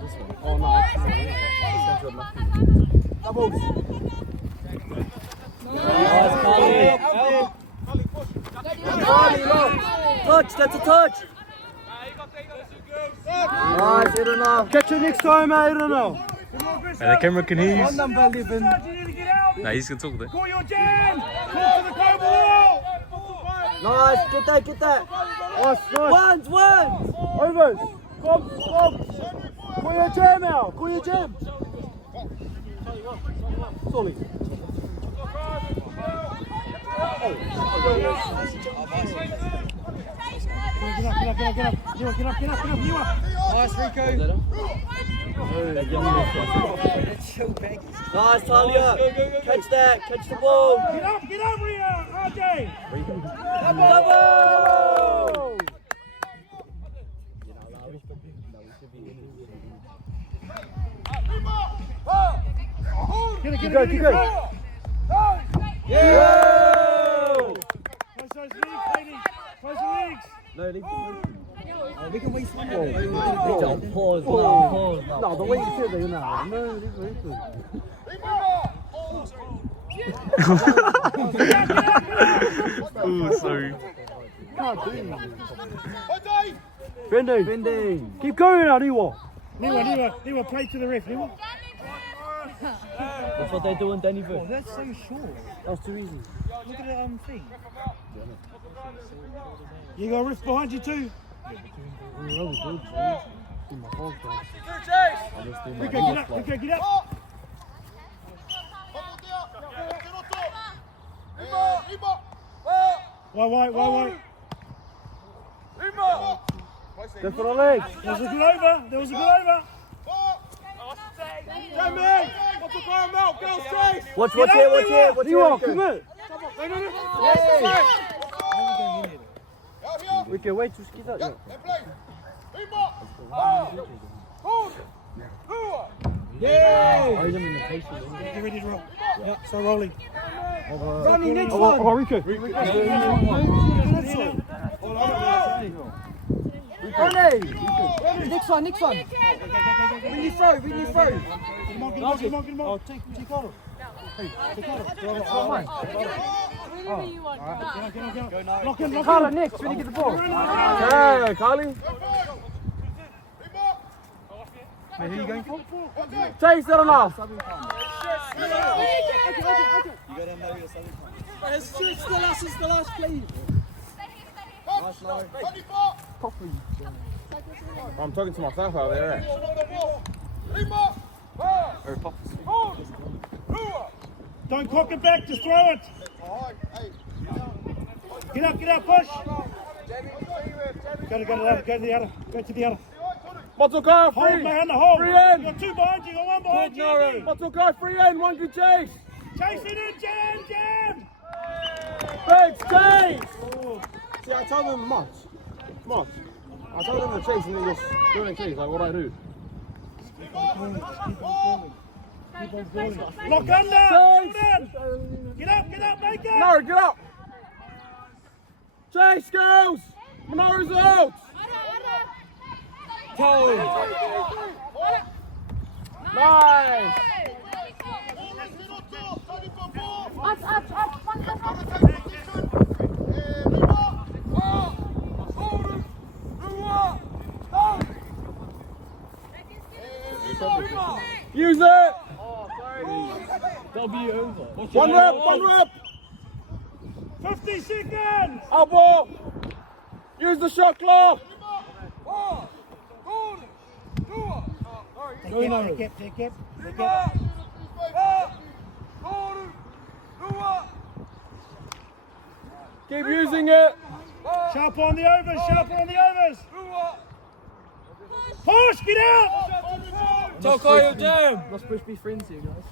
this way. Oh no, actually, doubles. Touch, that's a touch. Nice, Irina. Catch you next time, Irina. The camera can hear you. One number 11. Nah, he's gonna talk there. Call your jam! Talk to the cobble! Nice, get that. Nice. Ones. Overs! Come! Call your jam now! Call your jam! Sorry. Get up. Nice, Rico. Nice, Talia. Catch the ball. Get up here, RJ! Double! Keep go. Yeah! Close those legs, lady. Close the legs. No, leave We can waste one. Pause. No, the way you said that, now. No, this is Oh, sorry. Bending. Keep going now, Niwa. Niwa, play to the ref, Niwa. That's what they're doing, Danny. Oh, that's so short. That was too easy. Look at the thing. You got a ref behind you too. That was good, Rico, get up. Why? Go for the legs. There was a good over. Watch here. Niwa, come here. We can wait to skid out. Yeah! Get ready to roll. Yep, start rolling. Ronnie, next one. Oh, Rico. Ronnie! Next one. When you throw. Come on. Oh, take out. Hey, take out. Wherever you want. Lock in. Carla next when you get the ball. Hey, Carly. Who are you going for? Chase that enough. You gotta know your selling point. It's the last play. I'm talking to myself out there. Don't cock it back, just throw it. Get up, push. Go to the other. Motoka, Hold, free! man, hold. Free You in! got two behind you, got one behind you. Motoka, free in! One good chase! Chase it in, jam! Big chase! See, I tell them much. I tell them to chase and they just do a chase, like what I do. Lock under! Chase! Get up, make it! No, get up! Chase, girls! Manora's out! Nice! Use it! W over. One rep! 50 seconds! Elbow! Use the shot clock! Take it. Keep using it! Sharp on the overs! Push, get out! Tokoyo jam. Let's push be friends here, guys.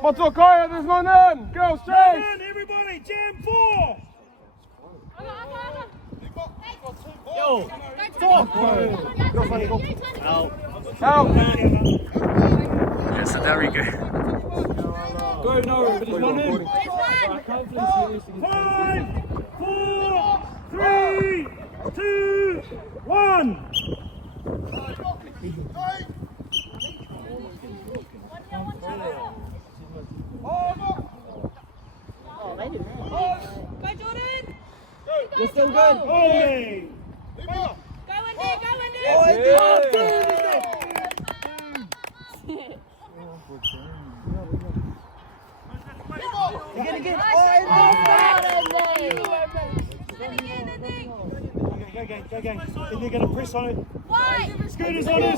Motoka, there's no none! Girls, chase! Come on, everybody, jam 4! Yo. Talk. Help! Yeah, so there we go. Go no, but it's 1-0. Confidence here. 5, 4, 3, 2, 1. Hey! Again. Go again. If you're going to press on it. Scooters on it.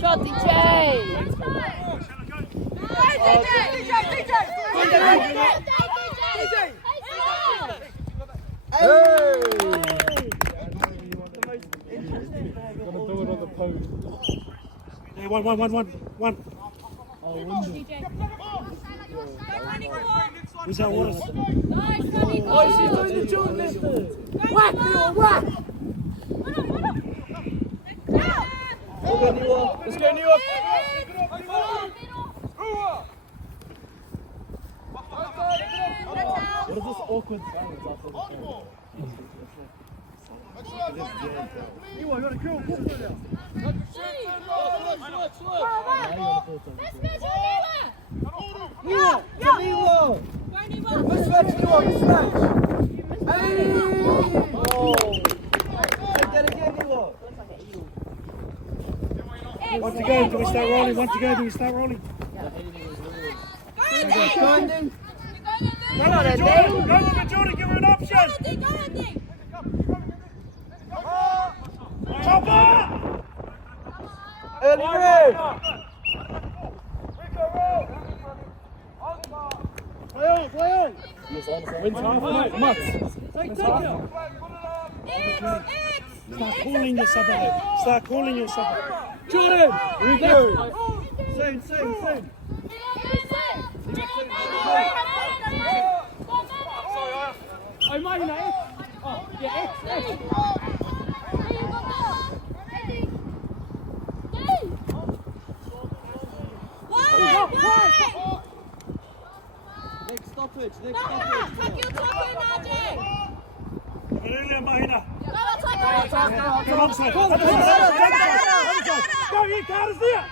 Shot DJ! Hey, one. Who's that was? Oh, she's doing the Jordan method. Whack, Leo, whack. Let's go, New York. What is this awkward silence after the game? You got a kill. Once again, do we start rolling? Go with the Jordan, give her an option! Chopper! Early red. Play on! Wins half. Mats. Start calling your supper. Jordan. Here we go. Same. Oh, mine, X. Oh, yeah, X. Next stoppage. Come on, side. Go, you can't see it!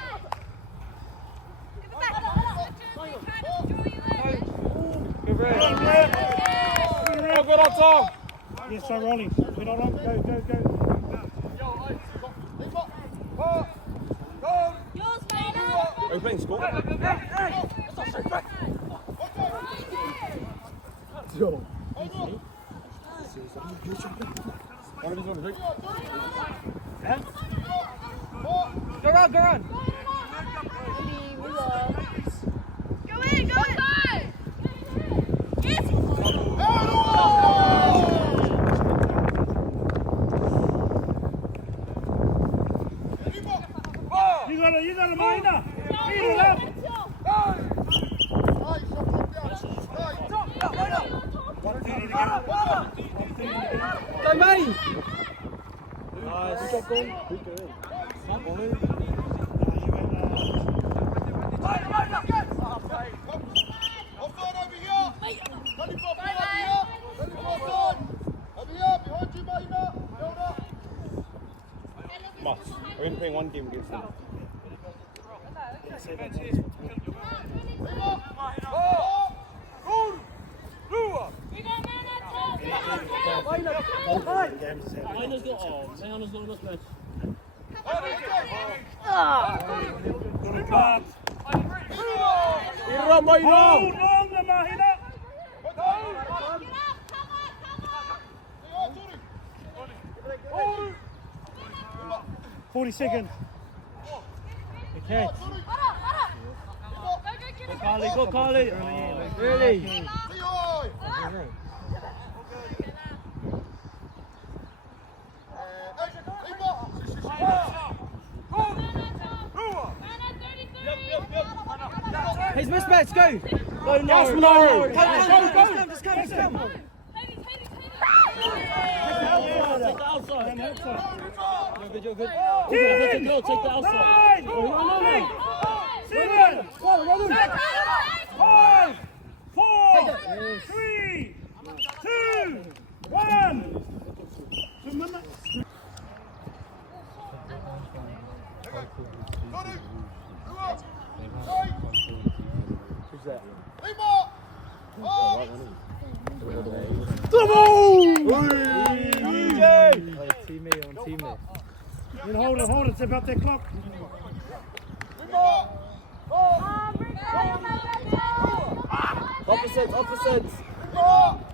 Good on Tom. Yes, start rolling. We're not on. Go. Are you playing score? Go on. Go in! Yes! You got a minor. Beat it up. Go, mate. Nice. Moss, we're only playing one game against them. Miner's got enough match. Hold on, the Mahina. 40 seconds. Okay. Go, Carly. Really? He's mismatched, go! Go, no! Just come! Take the outside. You're good. Take the outside. 9, 7, 6, 5, 4, 3, 2, 1. Teammate. Hold it, it's about that clock. Opposite.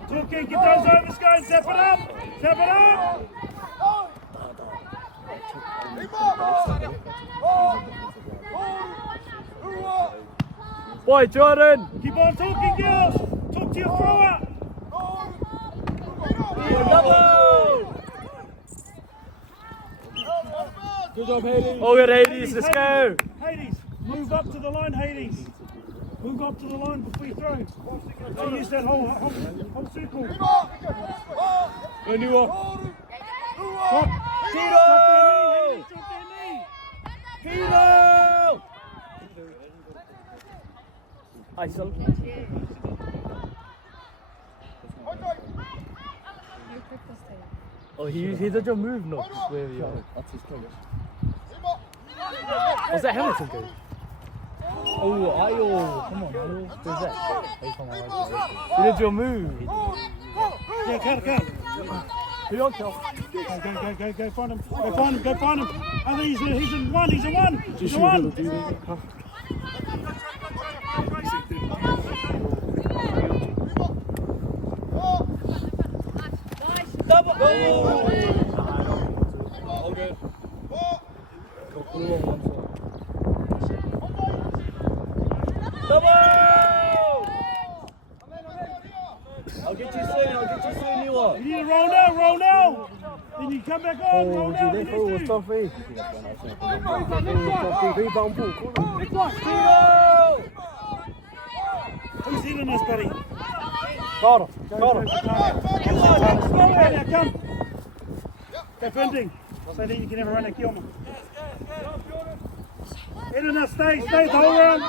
Talking, get those overs going, zap it up. Boy, Jordan. Keep on talking, girls. Talk to your thrower. Good job, Hades. All good, Hades. Let's go. Hades, move up to the line, Hades. Move up to the line before you throw. So use that whole circle. Go, New York. Drop their knee. Peter! Isol. Oh, he did your move, no? Where we are. Was that Hamilton go? Oh, Ayo. Come on, Ayo. Who's that? He did your move. Yeah, cut. Who don't kill? Go find him. Go find him. I think he's a one. He's a one. Double. Oh. All good. Double. I'll get you soon, you are. You need to roll now. Then you come back on, roll now. Who's hitting us, buddy? Got him. Come. Defending. So that you can never run a kill me. In and stay the whole round.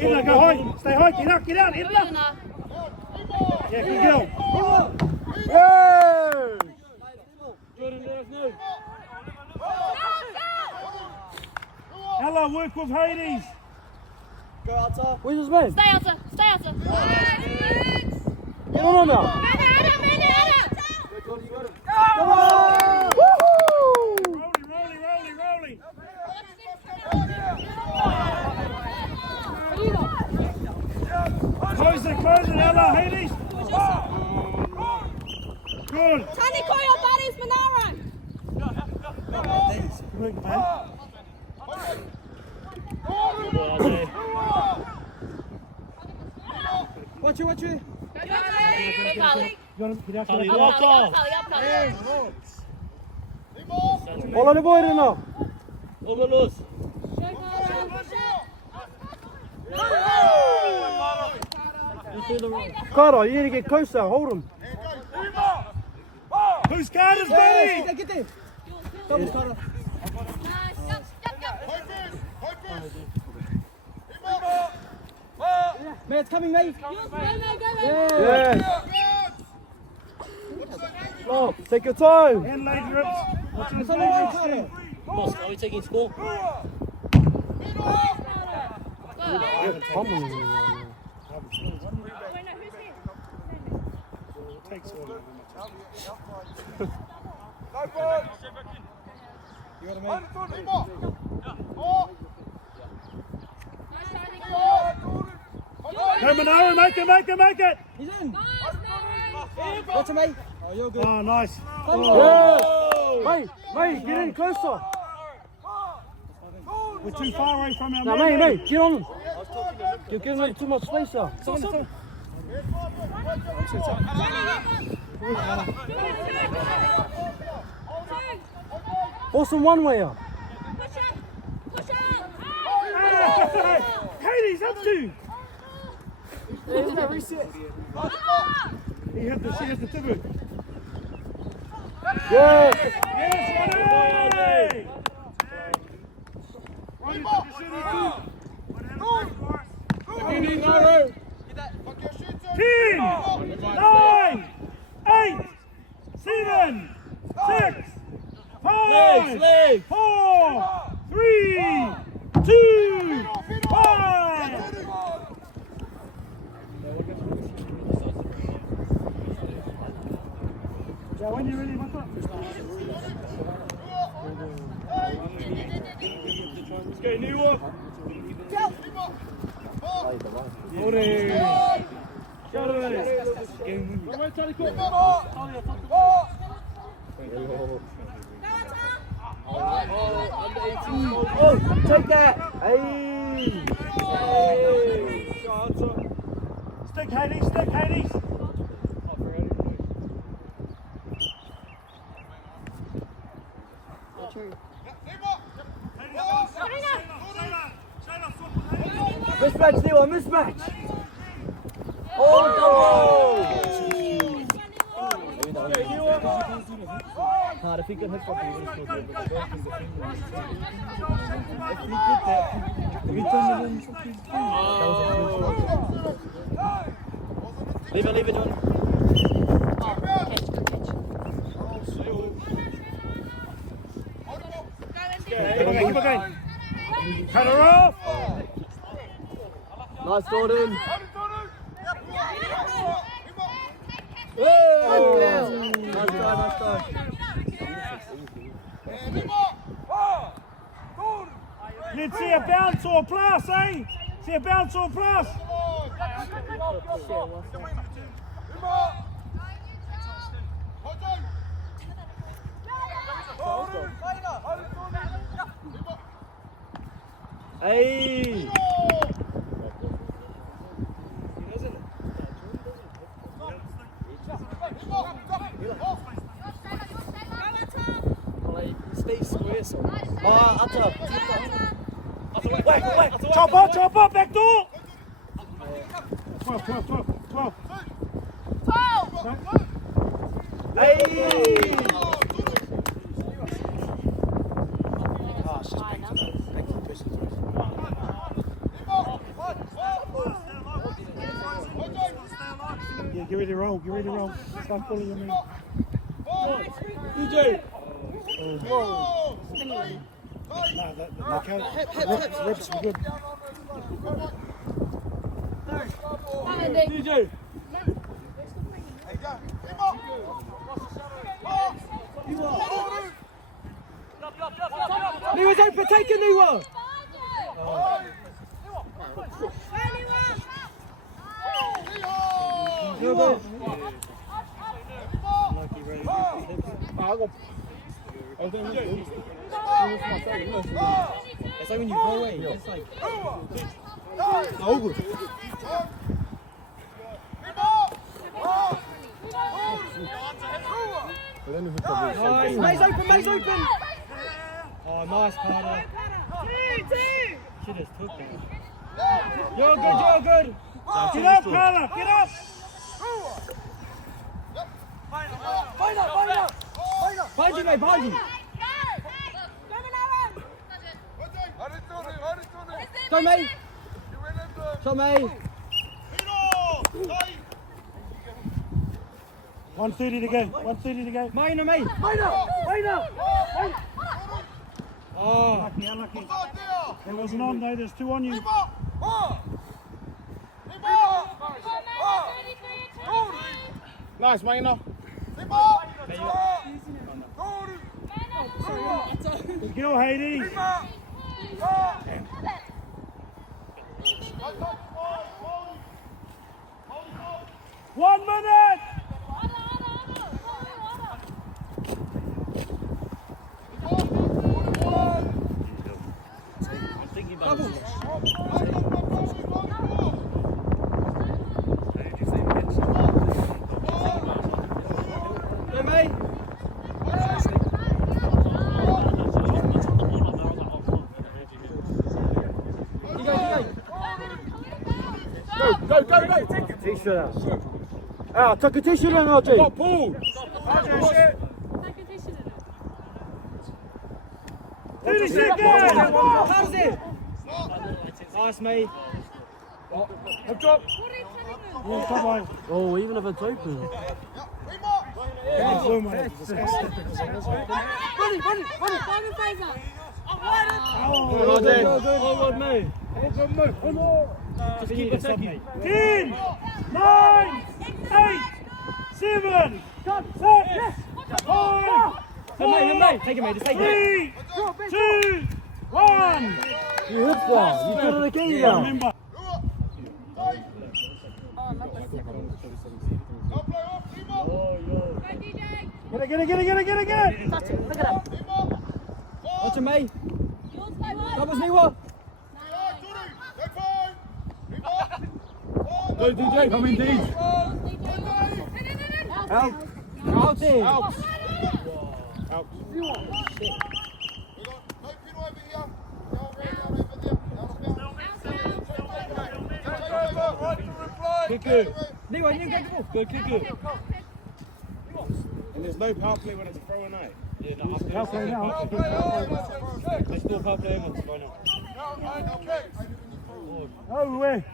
In and go high. Stay high. Get out. In and up. Yeah, good girl. Ella, work with Hades. Go outside. Where's his man? Stay outside. Get on now. Rolly. Close it, Ella, Hades. Good. Tani Koyo, Buddies, Manara. Good, man. Watch you. Hålla dig på er nu. Overloos. Kara, you need to get closer. Hold him. Whose card is Buddy? Get in. Double Kara. Man, it's coming, mate. Yes. Oh, take your time. And leg grips. Boss, are we taking score? Takes all of them. You got to Go Manara, make it! He's in. Watch him, mate. Oh, you're good. Oh, nice. Yes. Mate, get in closer. We're too far away from our Now, man. mate, get on him. You're giving him too much space now. Force him one way up. Katie's up to! Isn't that reset? She has the tibble. Yes. Yes, Ronnie! 10, 9, 8, 7, 6, 5, 4, 3, 2, 1. Yeah, when you're ready, what's up? Let's go, new one. Oh, take that! Hey! Stick, Hades, stick, Hades. Mismatch, Theo, mismatch! Oh, double! Nah, if he could hit something, he would have scored. If he did that, if he turned it in something, that was a huge shot. Leave it, John. Keep it going. Cut her off. Nice, Jordan. Nice try. Let's see a bounce or plus, eh? See a bounce or plus. Hey! Stay square, so. Atta. Wait. Chop up, back door. 12. Hey! Yeah, get ready to roll. Stop pulling your man. DJ! No, that can't. Reps, we're good. DJ! Niwa's open, take it, Niwa! It's like when you go away, it's like... Over. Nice open! Oh, nice, Carter. She just took that. You're good. Get up, Carla, get up. Behind you, mate, behind you. Go, mate. Shot, mate. 1:30 to go. Minor, mate. Minor. Oh. Unlucky. There wasn't on though, there's 2 on you. Nice, Maina. Good girl, Hades. 1 minute. Go, mate. Go. T-shirt out. Tuck a t-shirt in, RJ. Got pulled. How's it? Nice, mate. Hook drop. Oh, even if it's open. Run it. Just keep it taking. 10, 9, 8, 7, 6, Five, Take it, mate. Just take it. 3, 2, 1. You hooked one. You put it again, Yeah, remember. Get it. Touch it. Look at him. Watch him, mate. Doubles me what? Go, DJ, come in, DJ. Out. Out there. Out. Kick it. Leroy, you get the ball. Go kick it. And there's no power play when it's a throw and night. Yeah, no, after Power play now. Let's do a power play once. Why not? Oh, way.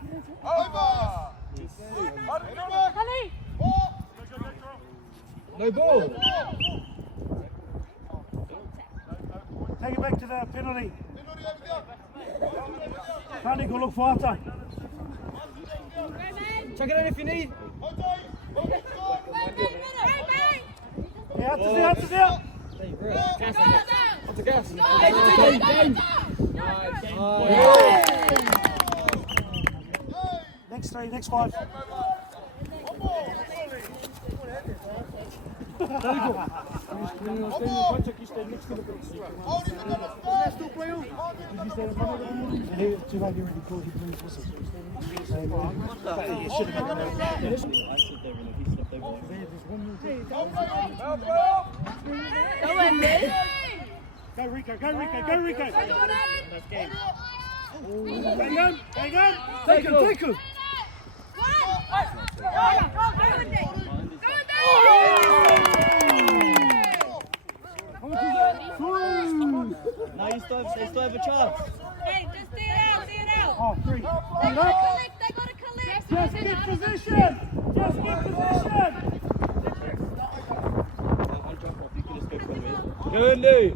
No ball. Take it back to the penalty. Can't go look for Ata. Chuck it in if you need. Yeah, Ata's out. What's the gas? Next 3, next 5. Go Rico. Hang on. Take him. Now you still have a chance. Hey, just see it out. Oh, 3. They gotta collect. Just get position. I'll jump off. You can just go for it. Good, Lee.